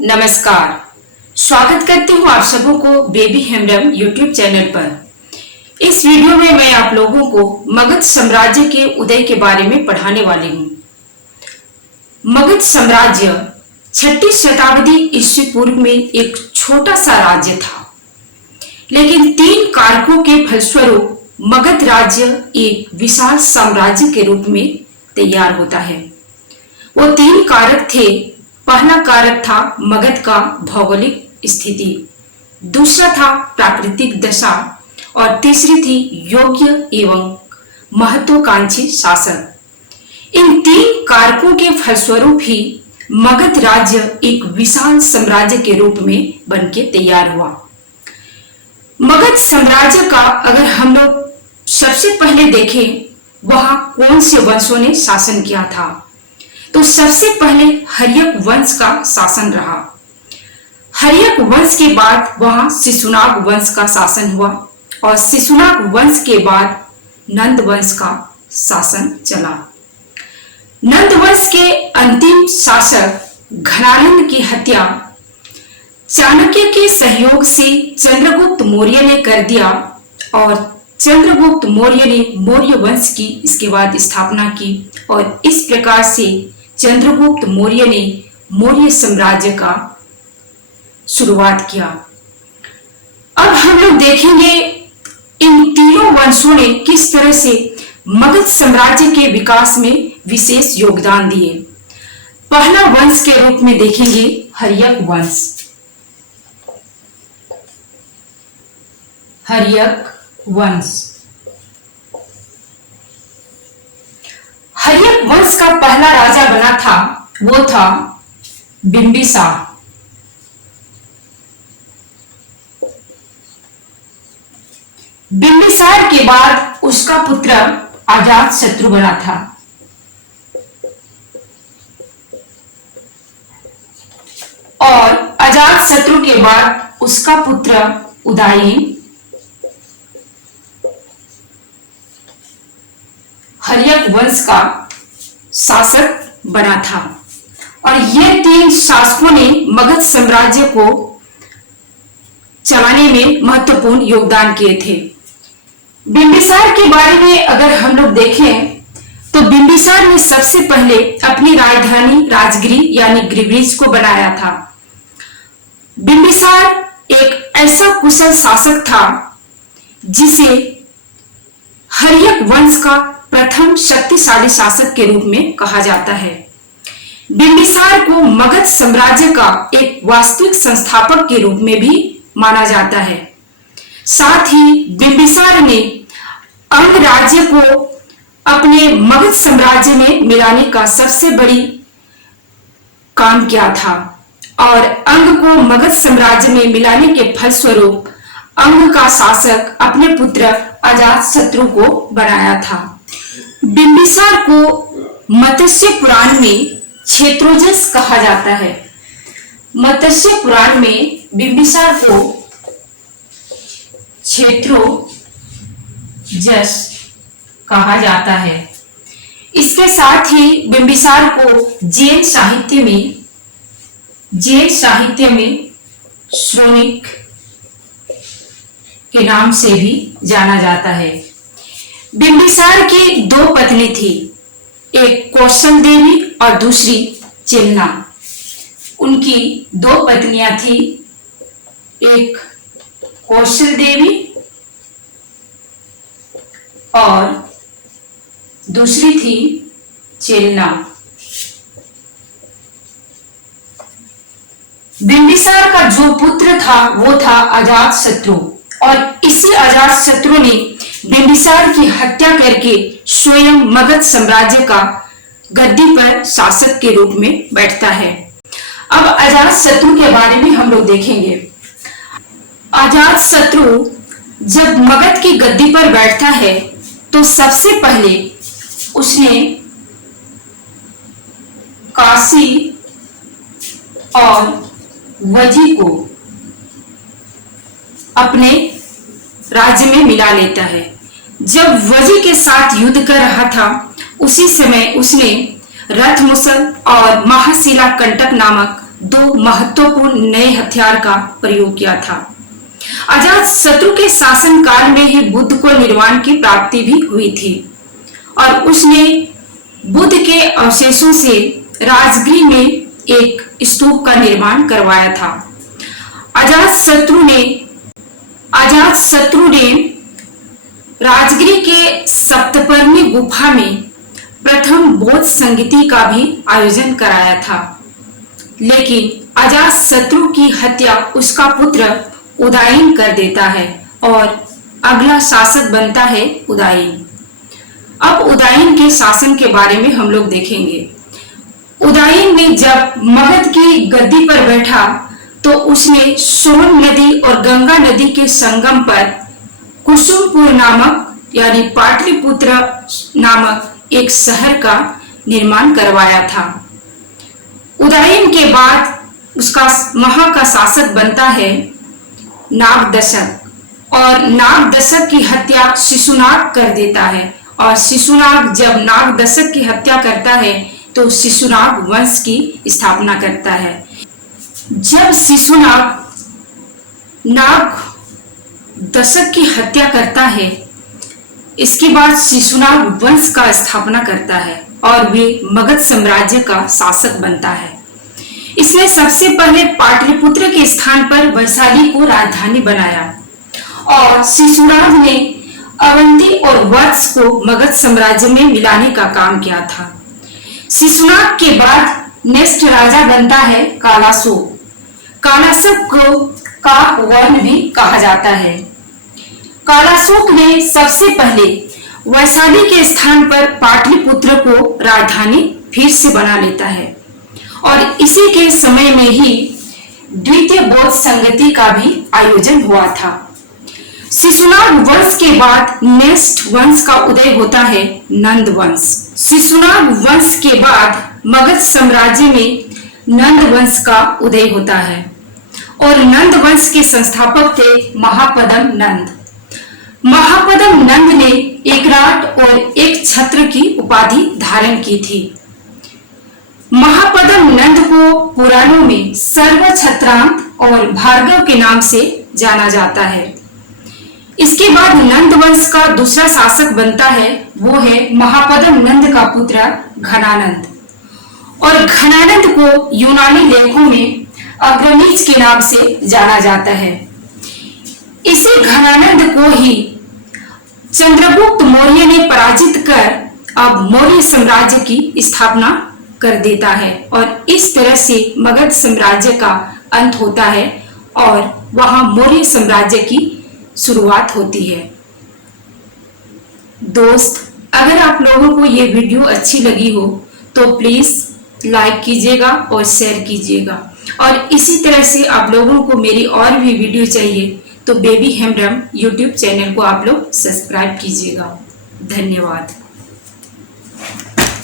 नमस्कार। स्वागत करती हूँ आप सबों को बेबी हेमडम यूट्यूब चैनल पर। इस वीडियो में मैं आप लोगों को मगध साम्राज्य के उदय के बारे में पढ़ाने वाली हूँ। मगध साम्राज्य 6वीं शताब्दी ईस्वी पूर्व में एक छोटा सा राज्य था, लेकिन 3 कारकों के फलस्वरूप मगध राज्य एक विशाल साम्राज्य के रूप में तैयार होता है। वो 3 कारक थे। पहला कारक था मगध का भौगोलिक स्थिति, दूसरा था प्राकृतिक दशा और तीसरी थी योग्य एवं महत्वाकांक्षी शासक। इन 3 कारकों के फलस्वरूप ही मगध राज्य एक विशाल साम्राज्य के रूप में बनके तैयार हुआ। मगध साम्राज्य का अगर हम लोग सबसे पहले देखें, वहां कौन से वंशों ने शासन किया था, तो सबसे पहले हर्यक वंश का शासन रहा। हर्यक वंश के बाद वहां शिशुनाग वंश का शासन हुआ और शिशुनाग वंश के बाद नंद वंश का शासन चला। नंद वंश के अंतिम शासक घनानंद की हत्या चाणक्य के सहयोग से चंद्रगुप्त मौर्य ने कर दिया और चंद्रगुप्त मौर्य ने मौर्य वंश की इसके बाद स्थापना की और इस प्रकार से चंद्रगुप्त मौर्य ने मौर्य साम्राज्य का शुरुआत किया। अब हम लोग देखेंगे इन तीनों वंशों ने किस तरह से मगध साम्राज्य के विकास में विशेष योगदान दिए। पहला वंश के रूप में देखेंगे हर्यक वंश। हर्यक वंश, हर्यक वंश का पहला राजा बना था, वो था बिंबिसार। बिंबिसार के बाद उसका पुत्र अजातशत्रु बना था। और अजातशत्रु के बाद उसका पुत्र उदयन हर्यक वंश का शासक बना था। और ये 3 शासकों ने मगध साम्राज्य को चलाने में महत्वपूर्ण योगदान किए थे। बिंबिसार के बारे में अगर हम लोग देखें, तो बिंबिसार ने सबसे पहले अपनी राजधानी राजगिरी यानी ग्रीब्रिज को बनाया था। बिंबिसार एक ऐसा कुशल शासक था जिसे हर्यक वंश का प्रथम शक्तिशाली शासक के रूप में कहा जाता है। बिंबिसार को मगध साम्राज्य का एक वास्तविक संस्थापक के रूप में भी माना जाता है। साथ ही बिंबिसार ने अंग राज्य को अपने मगध साम्राज्य में मिलाने का सबसे बड़ी काम किया था और अंग को मगध साम्राज्य में मिलाने के फलस्वरूप अंग का शासक अपने पुत्र अजातशत्रु को बनाया था। बिंबिसार को मत्स्य पुराण में क्षेत्रोजस कहा जाता है। मत्स्य पुराण में बिंबिसार को क्षेत्रोजस कहा जाता है। इसके साथ ही बिंबिसार को जैन साहित्य में श्रोणिक के नाम से भी जाना जाता है। बिंबिसार की 2 पत्नी थी, एक कौशल देवी और दूसरी चिलना। उनकी 2 पत्नियां थी, एक कौशल देवी और दूसरी थी चिलना। बिंबिसार का जो पुत्र था वो था अजातशत्रु और इसी अजातशत्रु ने बिंबिसार की हत्या करके स्वयं मगध साम्राज्य का गद्दी पर शासक के रूप में बैठता है। अब अजातशत्रु के बारे में हम लोग देखेंगे। अजातशत्रु जब मगध की गद्दी पर बैठता है तो सबसे पहले उसने काशी और वजी को अपने राज्य में मिला लेता है। जब वजी के साथ युद्ध कर रहा था, उसी समय उसने रथमुसल और महाशिला कंटक नामक दो महत्वपूर्ण नए हथियार का प्रयोग किया था। अजात शत्रु के शासन काल में ही बुद्ध को निर्वाण की प्राप्ति भी हुई थी और उसने बुद्ध के अवशेषों से राजगृह में एक स्तूप का निर्माण करवाया था। अजात शत्रु ने राजगृह के सप्तपर्णी गुफा में प्रथम बौद्ध संगीति का भी आयोजन कराया था, लेकिन अजात शत्रु की हत्या उसका पुत्र उदायन कर देता है और अगला शासक बनता है उदायन। अब उदायन के शासन के बारे में हम लोग देखेंगे। उदायन ने जब मगध की गद्दी पर बैठा तो उसने सोन नदी और गंगा नदी के संगम पर कुसुमपुर नामक यानी पाटलिपुत्र नामक एक शहर का निर्माण करवाया था। उदायन के बाद उसका वहां का शासक बनता है नागदशक और नागदशक की हत्या शिशुनाग कर देता है और शिशुनाग जब नागदशक की हत्या करता है तो शिशुनाग वंश की स्थापना करता है। जब शिशुनाग नागदशक की हत्या करता है, इसके बाद शिशुनाग वंश का स्थापना करता है और वे मगध साम्राज्य का शासक बनता है। इसने सबसे पहले पाटलिपुत्र के स्थान पर वैशाली को राजधानी बनाया और शिशुनाग ने अवंती और वत्स को मगध साम्राज्य में मिलाने का काम किया था। शिशुनाग के बाद नेक्स्ट राजा बनता है कालाशोक। कालाशोक को काक वर्ण भी कहा जाता है। कालाशोक ने सबसे पहले वैशाली के स्थान पर पाटलिपुत्र को राजधानी फिर से बना लेता है और इसी के समय में ही द्वितीय बौद्ध संगति का भी आयोजन हुआ था। शिशुनाग वंश के बाद नेक्स्ट वंश का उदय होता है नंद वंश। शिशुनाग वंश के बाद मगध साम्राज्य में नंद वंश का उदय होता है और नंद वंश के संस्थापक थे महापद्म नंद। महापद्म नंद ने एक राट और एक छत्र की उपाधि धारण की थी। महापद्म नंद को पुराणों में सर्वछत्रांत और भार्गव के नाम से जाना जाता है। इसके बाद नंद वंश का दूसरा शासक बनता है, वो है महापद्म नंद का पुत्र घनानंद और घनानंद को यूनानी लेखों में अग्रमीज के नाम से जाना जाता है। इसी घनानंद को ही चंद्रगुप्त मौर्य ने पराजित कर अब मौर्य साम्राज्य की स्थापना कर देता है और इस तरह से मगध साम्राज्य का अंत होता है और वहां मौर्य साम्राज्य की शुरुआत होती है। दोस्त, अगर आप लोगों को ये वीडियो अच्छी लगी हो तो प्लीज लाइक कीजिएगा और शेयर कीजिएगा और इसी तरह से आप लोगों को मेरी और भी वीडियो चाहिए तो बेबी हेम्ब्रम यूट्यूब चैनल को आप लोग सब्सक्राइब कीजिएगा। धन्यवाद।